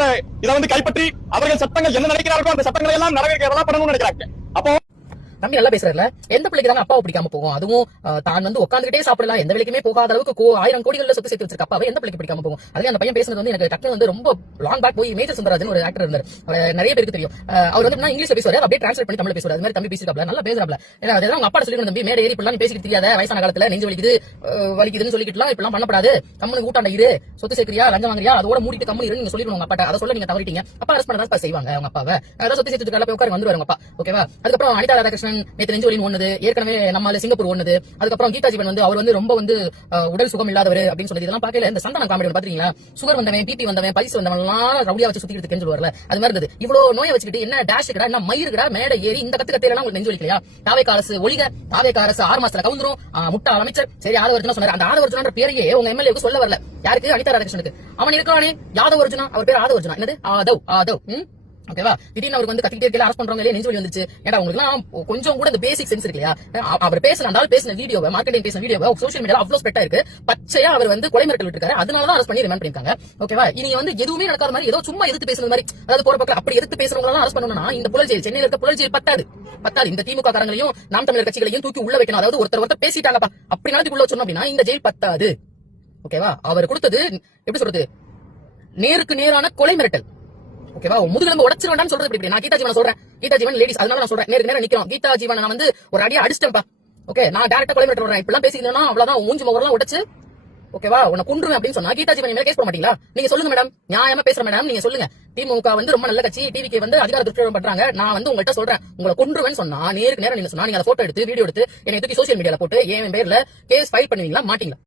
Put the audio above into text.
போன்ற இதை கைப்பற்றி அவர்கள் சட்டங்கள் என்ன நினைக்கிறார்களோ அந்த சட்டங்களை எல்லாம் நிறைவேற்ற பண்ணணும்னு நினைக்கிறாங்க. அப்போ தம்பி நல்லா பேசுறாருல, எந்த பிள்ளைக்கு தாங்க அப்பாவை பிடிக்காம போகும்? அதுவும் தான் உட்காந்துக்கிட்டே சாப்பிடலாம், எந்த வேலைக்குமே போகாத அளவுக்கு 1000 கோடிகள் சொத்து சேர்த்து வச்சிருக்க அப்பாவை எந்த பிள்ளைக்கு பிடிக்காம போகும்? அதுல அந்த பையன் பேசுறது எனக்கு டக்குனு ரொம்ப லாங் பேக் போய் மேஜர் சுந்தரராஜன் ஒரு ஆக்டர் இருந்தார், நிறைய பேருக்கு தெரியும். அவர் இங்கிலீஷ்ல பேசுவாரு, அப்படியே டிரான்ஸ்லேட் பண்ணி தமிழ்ல பேசுவாரு. அது மாதிரி தம்பி பேசிருக்காப்ல, நல்லா பேசுறாப்ல. அதெல்லாம் அவங்க அப்பா சொல்லி தம்பி மேலே ஏறி இப்பெல்லாம் பேசிட்டு தெரியாத, வயசான காலத்துல நெஞ்சு வலிக்குதுன்னு சொல்லிக்கிட்டுலாம் இப்பெல்லாம் பண்ணப்படாது, கம்மனு ஊட்டாண்ட இரு, சொத்து சேர்க்கிறியா லஞ்சம் வாங்குறியா அதோட மூடிட்டு கம்மனு இருந்து நீங்க சொல்லிடுவோம் உங்க அப்பாட்ட. அதை சொல்ல நீங்க தவறிட்டீங்க, அப்பா அரெஸ்ட் பண்ணதான் செய்வாங்க அவங்க அப்பாவை. அதான் சொத்து சேர்த்து போய் உட்காரு வந்துருவாங்க அப்பா. ஓகேவா? அதுக்கப்புறம் அனிதா ராதாகிருஷ்ணன் நேற்று நெஞ்சு வலி ஒண்ணு, ஏற்கனவே நம்ம சிங்கப்பூர் ஒண்ணு, அதுக்கப்புறம் கீதா ஜீவன் அவர் ரொம்ப உடல் சுகம் இல்லாதவர் அப்படின்னு சொல்லி இதெல்லாம் பாக்கல. இந்த சந்தானம் காமெடி பாத்தீங்களா? சுகர் வந்தவன், பிபி வந்தவன், பரிசு வந்தவன் எல்லாம் ரவுடியா வச்சு சுத்திட்டு சொல்லுவார்ல, அது மாதிரி இருந்தது. இவ்வளவு நோயை வச்சுக்கிட்டு என்ன டேஷ் கடா, என்ன மயிருக்கடா, மேடை ஏறி இந்த கத்துக்கத்தையெல்லாம் உங்களுக்கு நெஞ்சு வலிக்கலையா? தாவேக அரசு ஒழிக, தாவேக அரசு 6 மாசத்துல கவுந்துரும், முட்டா அமைச்சர் சரி ஆதவர்ஜுனா சொன்னாரு. அந்த ஆதவர்ஜுனா பேரையே உங்க எம்எல்ஏக்கு சொல்ல வரல. யாருக்கு? அனிதா ராதாகிருஷ்ணனுக்கு. அவன் இருக்கானே யாதவர்ஜுனா, அவர் பேர் ஆதவர்ஜுனா. என்னது? ஆதவ். ஓகேவா? திடீர்னு அவருக்கு கத்திக்கிட்டே இருக்க அரஸ்ட் பண்றவங்க இல்லையா, நெஞ்சு வலி வந்துச்சு. ஏன்னா உங்களுக்கு கொஞ்சம் கூட இந்த பேசிக் சென்ஸ் இருக்கு இல்லையா? அவர் பேசின வீடியோவை, மார்க்கெட்டிங் பேசின வீடியோவை சோஷியல் மீடியால அவ்வளவு ஸ்ப்ரெட் ஆயிருக்கு. பச்சையா அவர் கொலை மிரட்டல் விட்டுருக்காரு. அதனாலதான் அரெஸ்ட் பண்ணி ரிமாண்ட் பண்ணிருக்காங்க. ஓகேவா? இனி எதுவுமே நடக்காத மாதிரி ஏதோ சும்மா எதிர்த்து பேசுறது மாதிரி, அதாவது போற பக்கம் அப்படி எதிர்த்து பேசுறவங்க எல்லாம் அரெஸ்ட் பண்ணணும்னா இந்த புழல் ஜெயில், சென்னையில இருக்க புழல் ஜெயில் பத்தாது. இந்த திமுக காரங்களையும் நாம் தமிழர் கட்சிகளையும் தூக்கி உள்ள வைக்கணும். அதாவது ஒருத்தர் பேசிட்டாங்கப்பா அப்படி நாளைக்கு உள்ள வச்சோம் அப்படின்னா இந்த ஜெயில் பத்தாது. ஓகேவா? அவர் கொடுத்தது எப்படி சொல்றது, நேருக்கு நேரான கொலை மிரட்டல். ஓகேவா? முதுகெலும்பு உடைச்சிட வேண்டாம்னு சொல்றது இப்படி. நான் கீதா ஜீவன் சொல்றேன், கீதா ஜீவன் லேடிஸ், அதனால நான் சொல்றேன், நேருக்கு நேரம் நிக்கிறோம். கீதா ஜீவன் நான் ஒரு அடியா அடிச்சிட்டேன்ப்பா. ஓகே, நான் டைரக்டா கொலை மிரட்டல் வரேன். இப்பெல்லாம் பேசினா அவ்வளவுதான், மூஞ்சி முகரெல்லாம் உடைச்சு ஓகேவா உன்னை கொன்றுவேன் அப்படின்னு சொன்னா கீதா ஜீவன் மேல கேஸ் போட மாட்டீங்களா? நீங்க சொல்லுங்க மேடம், நியாயமா பேசுற மேடம், நீங்க சொல்லுங்க. திமுக ரொம்ப நல்ல கட்சி, டிவிக்கு அதிகார துஷ்பிரயோகம் பண்றாங்க, நான் உங்கள்கிட்ட சொல்றேன் உங்களை கொன்றுவேன்னு சொன்னா நேருக்கு நேரம் நீங்க சொன்னா நீங்க அதை போட்டோ எடுத்து வீடியோ எடுத்து என்னை தூக்கி சோசியல் மீடியால போட்டு என் பேர்ல கேஸ் ஃபைல் பண்ணுவீங்களா மாட்டீங்களா?